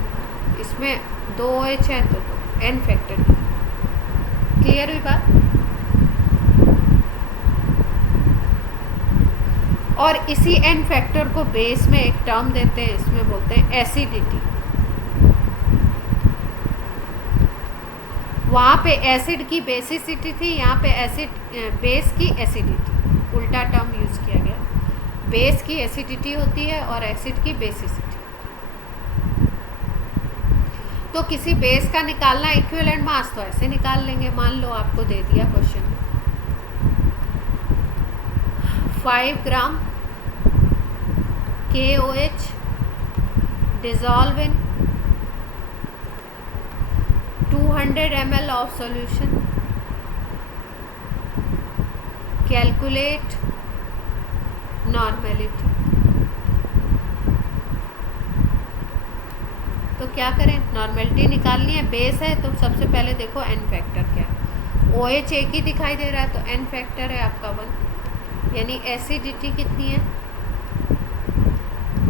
इसमें 2 OH है तो 2, n फैक्टर। क्लियर हुई बात? और इसी n फैक्टर को बेस में एक टर्म देते हैं, इसमें बोलते हैं एसिडिटी। वहाँ पे एसिड की बेसिसिटी थी, यहाँ पे एसिड बेस की एसिडिटी, उल्टा टर्म यूज़ किया गया। बेस की एसिडिटी होती है और एसिड की बेसिसिटी। तो किसी बेस का निकालना इक्विवेलेंट मास तो ऐसे निकाल लेंगे, मान लो आपको दे दिया क्वेश्चन में 5 ग्राम KOH dissolve in 200 ml of solution, calculate normality। तो क्या करें, नॉर्मेलिटी निकालनी है, बेस है तो सबसे पहले देखो n फैक्टर क्या है, OH एक ही दिखाई दे रहा है तो n फैक्टर है आपका 1, यानी एसिडिटी कितनी है,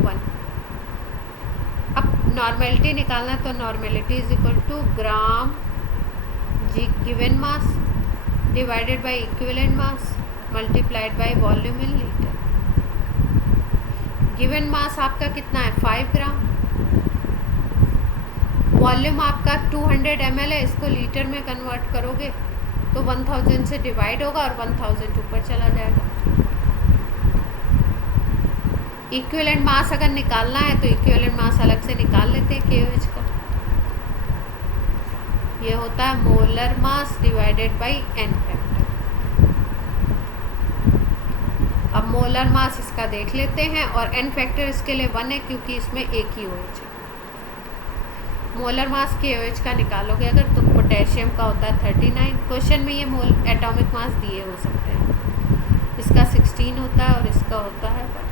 1। अब नॉर्मेलिटी निकालना तो normality is equal to gram g given mass divided by equivalent mass multiplied by volume in litre. Given mass आपका कितना है, 5 ग्राम, वॉल्यूम आपका 200 ml है, इसको लीटर में कन्वर्ट करोगे तो 1000 से डिवाइड होगा और 1000 ऊपर चला जाएगा। इक्विवेलेंट मास अगर निकालना है तो इक्विवेलेंट मास अलग से निकाल लेते हैं KOH का, ये होता है molar mass divided by n factor. अब मोलर मास इसका देख लेते हैं और n फैक्टर इसके लिए 1 है क्योंकि इसमें एक ही OH है। मोलर मास KOH का निकालोगे अगर तो पोटेशियम का होता है 39, क्वेश्चन में ये मोल एटॉमिक मास दिए हो सकते हैं, इसका 16 होता है और इसका होता है 1,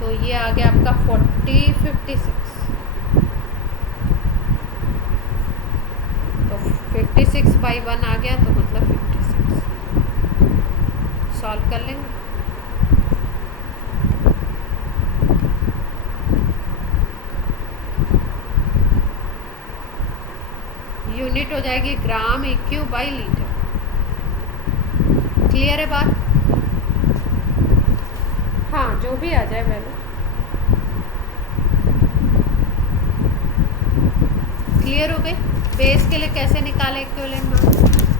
तो ये आ गया आपका 56। तो 56/1 आ गया तो मतलब 56। सॉल्व कर लेंगे। यूनिट हो जाएगी ग्राम EQ बाई लीटर। क्लियर है बात? हाँ, जो भी आ जाए पहले। क्लियर हो गई? बेस के लिए कैसे निकाले इक्विवेलेंट मास,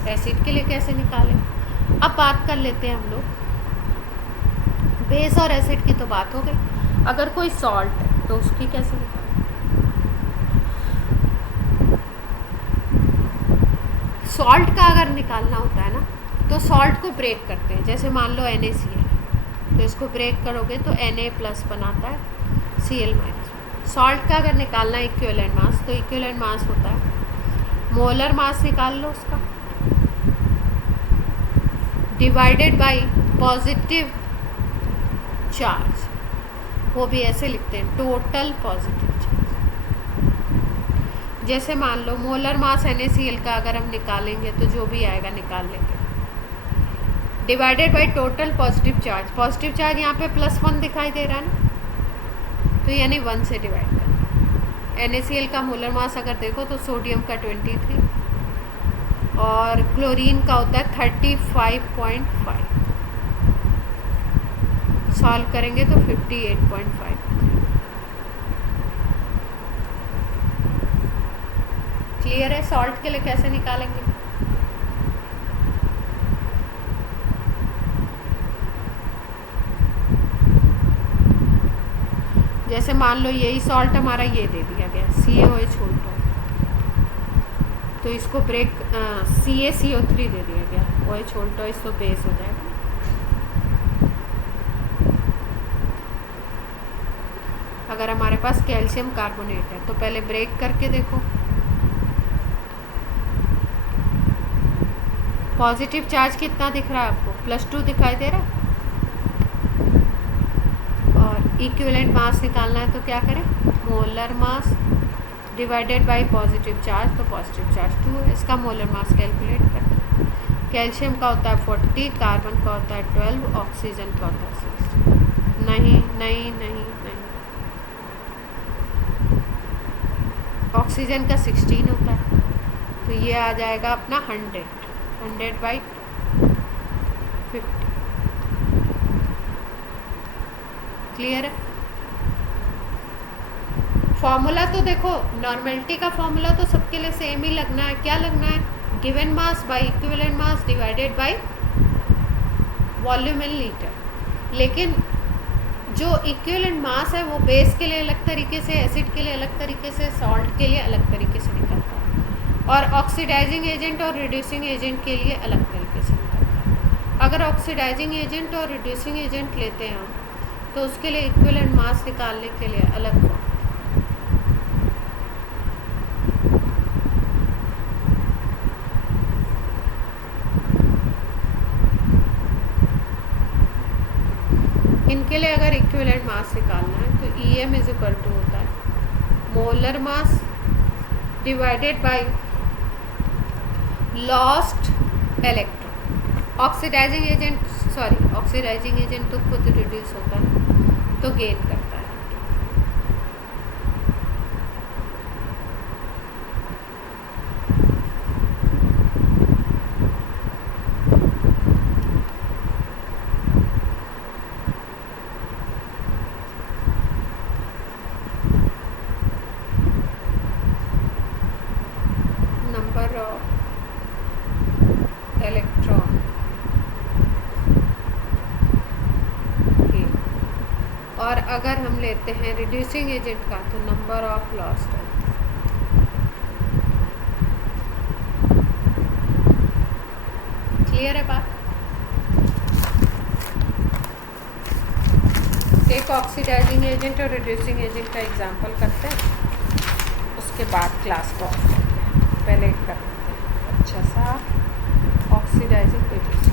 एसिड के लिए कैसे निकाले। अब बात कर लेते हैं हम लोग, बेस और एसिड की तो बात हो गई, अगर कोई सॉल्ट है तो उसकी कैसे निकाले। सॉल्ट का अगर निकालना होता है ना तो सॉल्ट को ब्रेक करते हैं, जैसे मान लो NaCl, तो इसको ब्रेक करोगे तो Na+ बनाता है Cl-, सॉल्ट का अगर निकालना है इक्विवेलेंट मास, तो इक्विवेलेंट मास होता है मोलर मास निकाल लो उसका डिवाइडेड बाय पॉजिटिव चार्ज, वो भी ऐसे लिखते हैं टोटल पॉजिटिव चार्ज। जैसे मान लो मोलर मास NaCl का अगर हम निकालेंगे तो जो भी आएगा निकाल लेंगे, divided by total positive charge. Positive charge यहाँ पे +1 दिखाई दे रहा है ना, तो यानी 1 से डिवाइड करना। NaCl का मोलर मास अगर देखो तो सोडियम का 23 और क्लोरीन का होता है 35.5। सॉल्व करेंगे तो 58.5। क्लियर है सॉल्ट के लिए कैसे निकालेंगे? जैसे मान लो यही सॉल्ट हमारा ये दे दिया गया CaOH छोड़ दो, तो इसको ब्रेक CaCO3 दे दिया गया, OH छोड़ दो, इसको बेस हो जाएगा। अगर हमारे पास कैल्शियम कार्बोनेट है तो पहले ब्रेक करके देखो, पॉजिटिव चार्ज कितना दिख रहा है आपको? +2 दिखाई दे रहा है। और इक्विवेलेंट मास निकालना है तो क्या करें? Molar mass divided bye positive charge, तो पॉजिटिव चार्ज 2 है, इसका मोलर मास कैलकुलेट करते हैं। कैल्शियम का होता है 40, कार्बन का होता है 12, ऑक्सीजन का होता है 6। नहीं नहीं नहीं नहीं, ऑक्सीजन का 16 होता है, तो ये आ जाएगा अपना 100/50। क्लियर है? फॉर्मूला तो देखो, नॉर्मेलिटी का फॉर्मूला तो सबके लिए सेम ही लगना है। क्या लगना है? Given mass by equivalent mass divided bye volume in litre. लेकिन जो इक्विवेलेंट मास है वो बेस के लिए अलग तरीके से, एसिड के लिए अलग तरीके से, सॉल्ट के लिए अलग तरीके से निकलता है, और ऑक्सीडाइजिंग एजेंट और रिड्यूसिंग एजेंट के लिए अलग तरीके से निकलता है। अगर ऑक्सीडाइजिंग एजेंट और रिड्यूसिंग एजेंट लेते हैं हम, तो उसके लिए इक्विवेलेंट मास निकालने के लिए अलग हो। इनके लिए अगर इक्विवेलेंट मास निकालना है तो EM इज इक्वल टू होता है molar mass divided by lost electron. Oxidising agent तो खुद रिड्यूस होता है, तो गेन करता है। Number of electron gain. और अगर हम लेते हैं रिड्यूसिंग एजेंट का, तो नंबर ऑफ लॉस्ट। क्लियर है बात? एक ऑक्सीडाइजिंग एजेंट और रिड्यूसिंग एजेंट का एग्जांपल करते हैं, उसके बाद क्लास को ऑफ करते हैं। पहले कर लेते हैं अच्छा सा ऑक्सीडाइजिंग रिड्यूसिंग।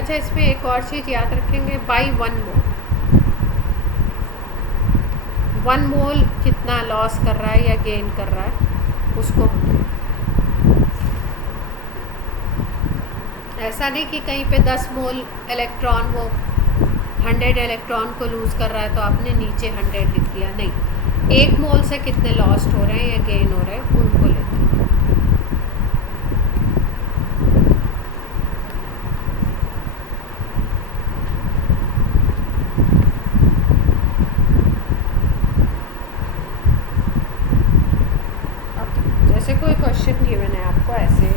अच्छा, इसमें एक और चीज़ याद रखेंगे, बाई 1 मोल। 1 मोल कितना लॉस कर रहा है या गेन कर रहा है उसको। ऐसा नहीं कि कहीं पे 10 मोल इलेक्ट्रॉन वो 100 इलेक्ट्रॉन को लूज़ कर रहा है तो आपने नीचे 100 लिख दिया, नहीं। एक मोल से कितने लॉस्ट हो रहे हैं या गेन हो रहे हैं उनको लेते हैं। जैसे कोई क्वेश्चन गिवन है आपको ऐसे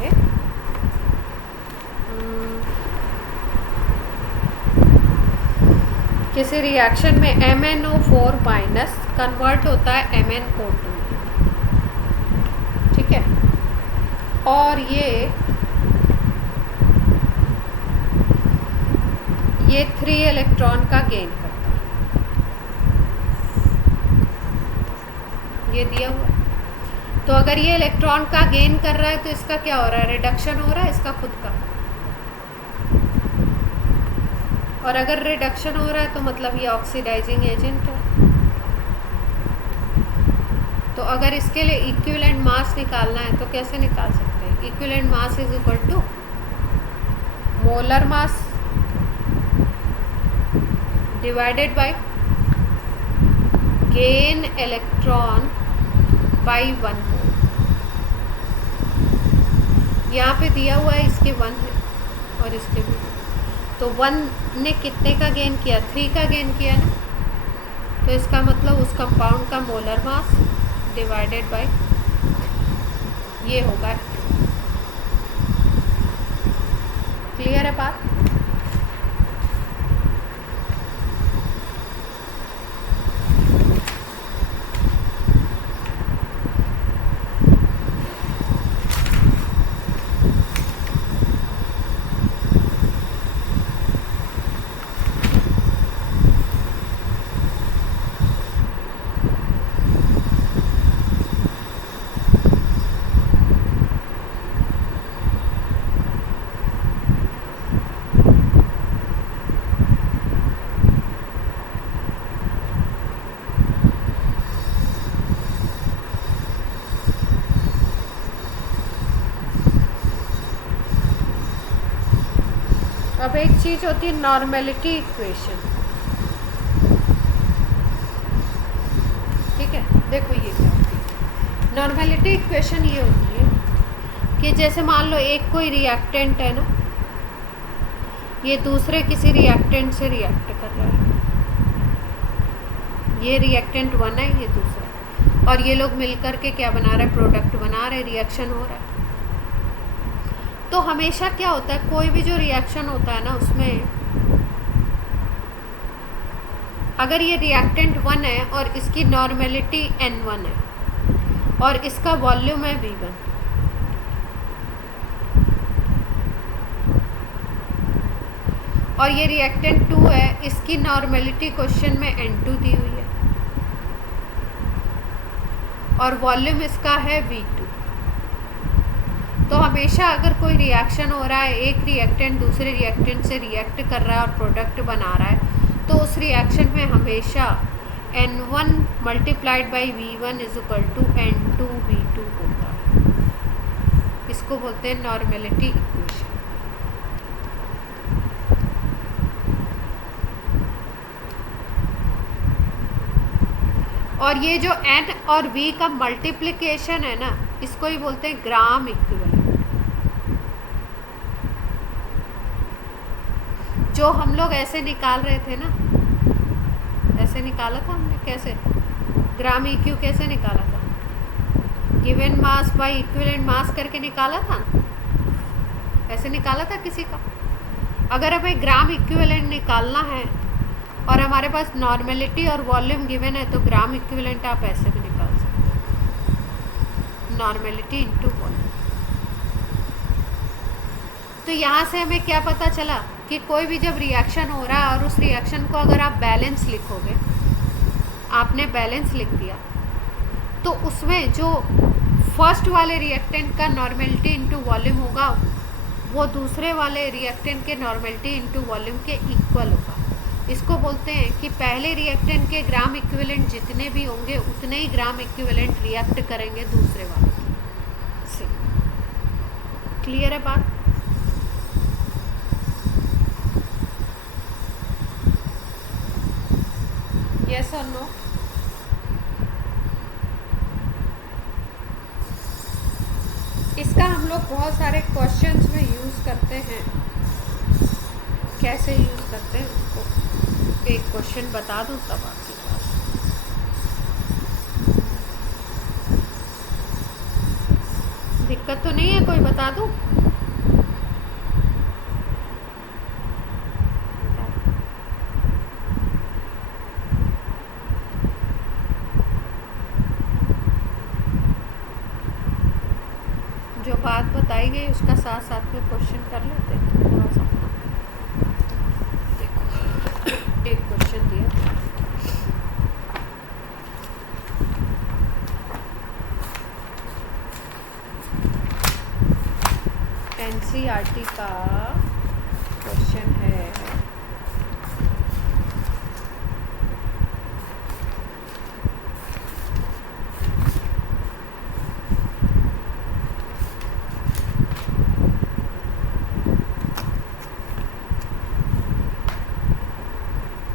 किसी रिएक्शन में MnO4 माइनस कन्वर्ट होता है MnO2, ठीक है, और ये 3 इलेक्ट्रॉन का गेन करता है, ये दिया हुआ है। तो अगर ये इलेक्ट्रॉन का गेन कर रहा है तो इसका क्या हो रहा है, रिडक्शन हो रहा है इसका खुद का, और अगर रिडक्शन हो रहा है तो मतलब ये ऑक्सीडाइजिंग एजेंट है। तो अगर इसके लिए इक्विवेलेंट मास निकालना है तो कैसे निकाल सकते हैं, equivalent mass is equal to molar mass divided by gain electron by 1 mole. यहाँ पे दिया हुआ है इसके 1 है और इसके भी, तो 1 ने कितने का गेन किया, 3 का गेन किया ना, तो इसका मतलब उस कंपाउंड का मोलर मास डिवाइडेड बाय ये होगा। क्लियर है बात? अब एक चीज होती है नॉर्मेलिटी इक्वेशन, ठीक है, देखो ये क्या होती है नॉर्मेलिटी इक्वेशन। ये होती है कि जैसे मान लो एक कोई रिएक्टेंट है ना, ये दूसरे किसी रिएक्टेंट से रिएक्ट कर रहा है, ये रिएक्टेंट 1 है, ये दूसरा, और ये लोग मिलकर के क्या बना रहे हैं, प्रोडक्ट बना रहे, रिएक्शन हो रहा है। तो हमेशा क्या होता है, कोई भी जो रिएक्शन होता है ना उसमें अगर ये रिएक्टेंट 1 है और इसकी नॉर्मेलिटी N1 है और इसका वॉल्यूम है V1, और ये रिएक्टेंट 2 है, इसकी नॉर्मेलिटी क्वेश्चन में N2 दी हुई है और वॉल्यूम इसका है V2। तो हमेशा अगर कोई रिएक्शन हो रहा है, एक रिएक्टेंट दूसरे रिएक्टेंट से रिएक्ट कर रहा है और प्रोडक्ट बना रहा है, तो उस रिएक्शन में हमेशा N1 multiplied by V1 is equal to N2 V2 होता है। इसको बोलते हैं नॉर्मेलिटी इक्वेशन। और ये जो N और V का मल्टीप्लिकेशन है ना, इसको ही बोलते हैं ग्राम इक्विवेलेंट। जो हम लोग ऐसे निकाल रहे थे ना, ऐसे निकाला था हमने, कैसे ग्राम EQ कैसे निकाला था, गिवन मास बाय इक्विवेलेंट मास करके निकाला था, ऐसे निकाला था किसी का। अगर हमें ग्राम इक्विवेलेंट निकालना है और हमारे पास नॉर्मेलिटी और वॉल्यूम गिवन है, तो ग्राम इक्विवेलेंट आप ऐसे भी निकाल सकते हैं, नॉर्मेलिटी इनटू वॉल्यूम। तो यहाँ से हमें क्या पता चला कि कोई भी जब रिएक्शन हो रहा है और उस रिएक्शन को अगर आप बैलेंस लिखोगे, आपने बैलेंस लिख दिया, तो उसमें जो फर्स्ट वाले रिएक्टेंट का नॉर्मेलिटी इनटू वॉल्यूम होगा वो दूसरे वाले रिएक्टेंट के नॉर्मेलिटी इनटू वॉल्यूम के इक्वल होगा। इसको बोलते हैं कि पहले रिएक्टेंट के ग्राम इक्विवेलेंट जितने भी होंगे उतने ही ग्राम इक्विवेलेंट रिएक्ट करेंगे दूसरे वाले से। क्लियर है बात? यस और नो? इसका हम लोग बहुत सारे क्वेश्चंस में यूज़ करते हैं। कैसे यूज़ करते हैं उसको एक क्वेश्चन बता दूँ तब आपके पास। दिक्कत तो नहीं है, कोई बता दूँ? जो बात बताई गई उसका साथ साथ में क्वेश्चन कर लेते हैं तो थोड़ा सा। देखो एक क्वेश्चन दिया, एनसीईआरटी का क्वेश्चन है।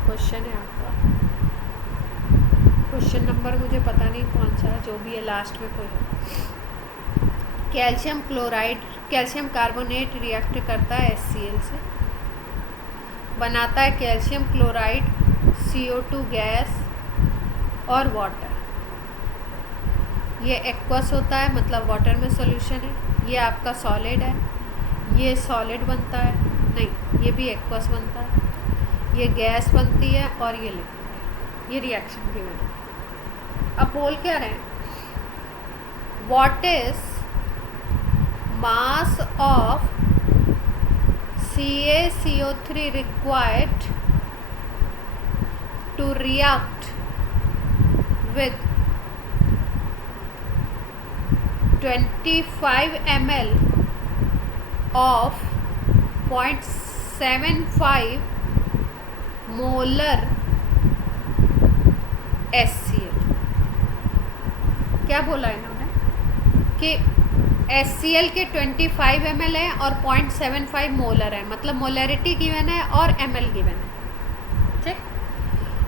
क्वेश्चन है आपका, क्वेश्चन नंबर मुझे पता नहीं कौन सा है, जो भी है लास्ट में कोई है। Calcium chloride, calcium carbonate react करता है HCl से, बनाता है कैल्शियम क्लोराइड, CO2 गैस और वाटर। ये एक्वस होता है, मतलब वाटर में सॉल्यूशन है। ये आपका सॉलिड है, ये सॉलिड बनता है, नहीं ये भी एक्वस बनता है, ये गैस बनती है और ये लिक्विड है। ये रिएक्शन की वजह। अब बोल क्या रहे हैं, what is mass of CaCO3 required to react with 25 ml of 0.75 molar HCl। क्या बोला इन्होंने कि HCl के 25 ml है और 0.75 मोलर है, मतलब मोलरिटी गिवन है और ml गिवन है, ठीक।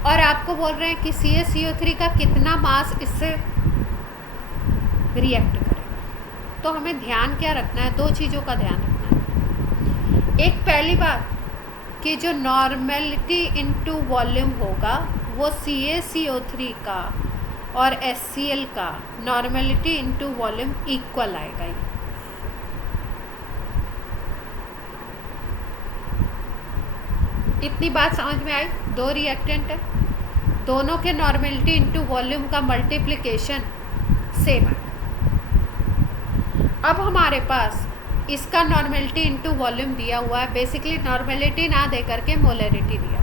और आपको बोल रहे हैं कि CaCO3 का कितना मास इससे रिएक्ट करेगा। तो हमें ध्यान क्या रखना है, दो चीज़ों का ध्यान रखना है। एक पहली बात कि जो नॉर्मेलिटी इनटू वॉल्यूम होगा वो CaCO3 का और HCl का नॉर्मेलिटी इनटू वॉल्यूम इक्वल आएगा। इतनी बात समझ में आई? दो रिएक्टेंट है, दोनों के नॉर्मेलिटी इनटू वॉल्यूम का मल्टीप्लिकेशन सेम है। अब हमारे पास इसका नॉर्मेलिटी इनटू वॉल्यूम दिया हुआ है, बेसिकली नॉर्मेलिटी ना दे करके मोलरिटी दिया।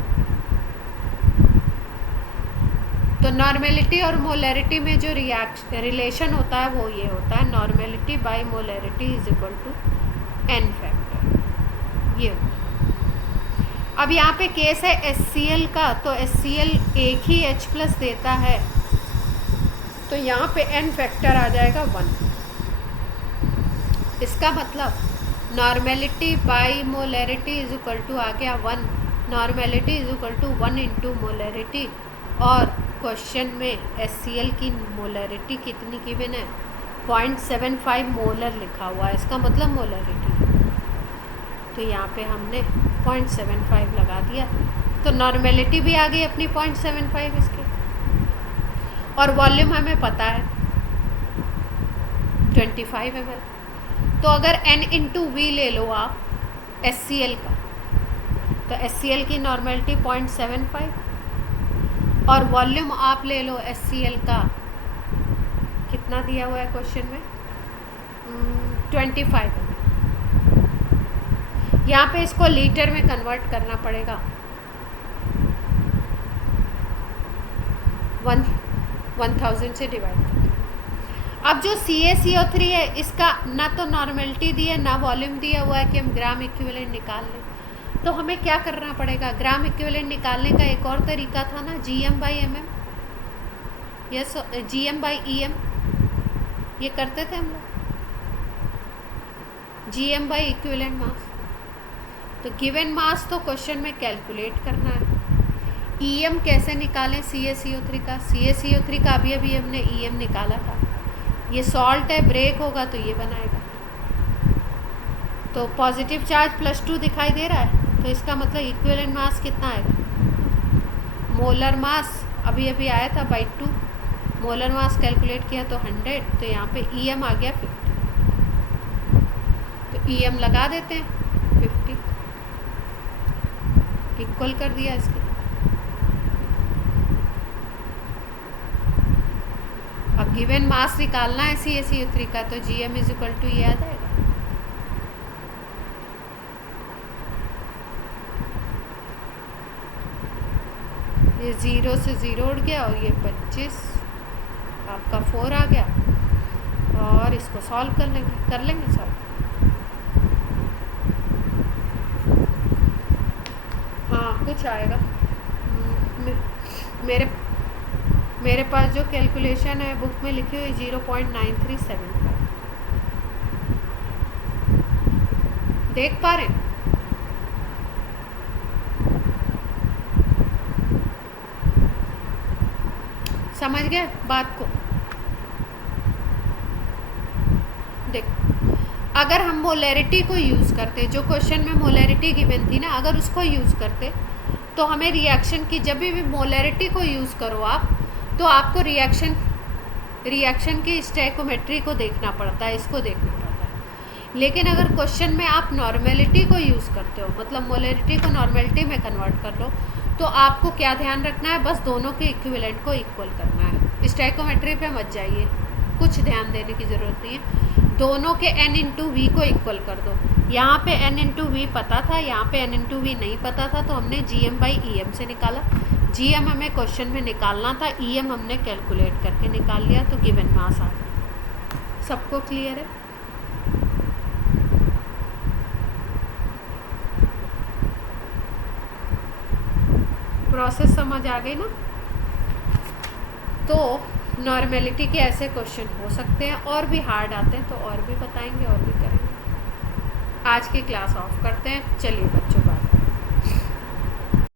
तो नॉर्मेलिटी और मोलरिटी में जो रिलेशन होता है वो ये होता है, normality by molarity is equal to n factor. ये अब यहाँ पे केस है HCl का, तो HCl एक ही H+ देता है, तो यहाँ पे n फैक्टर आ जाएगा 1। इसका मतलब normality by molarity is equal to आ गया 1, normality is equal to 1 into molarity. और क्वेश्चन में HCl की मोलरिटी कितनी गिवन है, 0.75 मोलर लिखा हुआ है, इसका मतलब मोलरिटी। तो यहाँ पे हमने 0.75 लगा दिया, तो नॉर्मेलिटी भी आ गई अपनी 0.75 इसके, और वॉल्यूम हमें पता है 25 ml। तो अगर n इंटू वी ले लो आप HCl का, तो HCl की नॉर्मेलिटी 0.75 और वॉल्यूम आप ले लो HCl का, कितना दिया हुआ है क्वेश्चन में, 25 ml। यहाँ पे इसको लीटर में कन्वर्ट करना पड़ेगा, 1000 से डिवाइड करके। अब जो CaCO3 है इसका ना तो नॉर्मेलिटी दी है ना वॉल्यूम दिया हुआ है कि हम ग्राम इक्विवेलेंट निकाल लें, तो हमें क्या करना पड़ेगा, ग्राम इक्विवेलेंट निकालने का एक और तरीका था ना, GM/mm, यस GM/em, ये करते थे हम लोग, GM/ इक्विवेलेंट मास। तो गिवन मास तो क्वेश्चन में कैलकुलेट करना है। EM कैसे निकालें CaCO3 का, CaCO3 का अभी हमने EM निकाला था, ये सॉल्ट है, ब्रेक होगा तो ये बनाएगा। तो पॉजिटिव चार्ज +2 दिखाई दे रहा है, तो इसका मतलब इक्विवेलेंट मास कितना आएगा? मोलर मास अभी अभी आया था बाई 2, मोलर मास कैलकुलेट किया तो 100, तो यहाँ पे EM आ गया 50, तो EM लगा देते हैं 50, इक्वल कर दिया इसके। अब गिवन मास निकालना है CaCO3 का, तो GM = ये आ जाएगा। ये 0 से 0 उड़ गया और ये 25 आपका 4 आ गया, और इसको सॉल्व कर लेंगे सॉल्व। हाँ कुछ आएगा। मेरे पास जो कैलकुलेशन है बुक में लिखी हुई 0.9375, देख पा रहे हैं? समझ गए बात को? देख, अगर हम मोलैरिटी को यूज़ करते, जो क्वेश्चन में मोलैरिटी गिवन थी ना, अगर उसको यूज़ करते तो हमें रिएक्शन की, जब भी मोलैरिटी को यूज़ करो आप, तो आपको रिएक्शन की स्टोइकियोमेट्री को देखना पड़ता है, इसको देखना पड़ता है। लेकिन अगर क्वेश्चन में आप नॉर्मेलिटी को यूज़ करते हो, मतलब मोलैरिटी को नॉर्मेलिटी में कन्वर्ट कर लो, तो आपको क्या ध्यान रखना है? बस दोनों के इक्विवेलेंट को इक्वल करना है। स्टोइकियोमेट्री पे मत जाइए, कुछ ध्यान देने की ज़रूरत नहीं है। दोनों के n/v को इक्वल कर दो। यहाँ पे n/v पता था, यहाँ पे n/v नहीं पता था, तो हमने GM/EM से निकाला। GM हमें क्वेश्चन में निकालना था, EM हमने कैलकुलेट करके निकाल लिया, तो गिवन मास आ गया। सबको क्लियर है? प्रोसेस समझ आ गई ना? तो नॉर्मेलिटी के ऐसे क्वेश्चन हो सकते हैं, और भी हार्ड आते हैं तो और भी बताएंगे और भी करेंगे। आज की क्लास ऑफ करते हैं। चलिए बच्चों।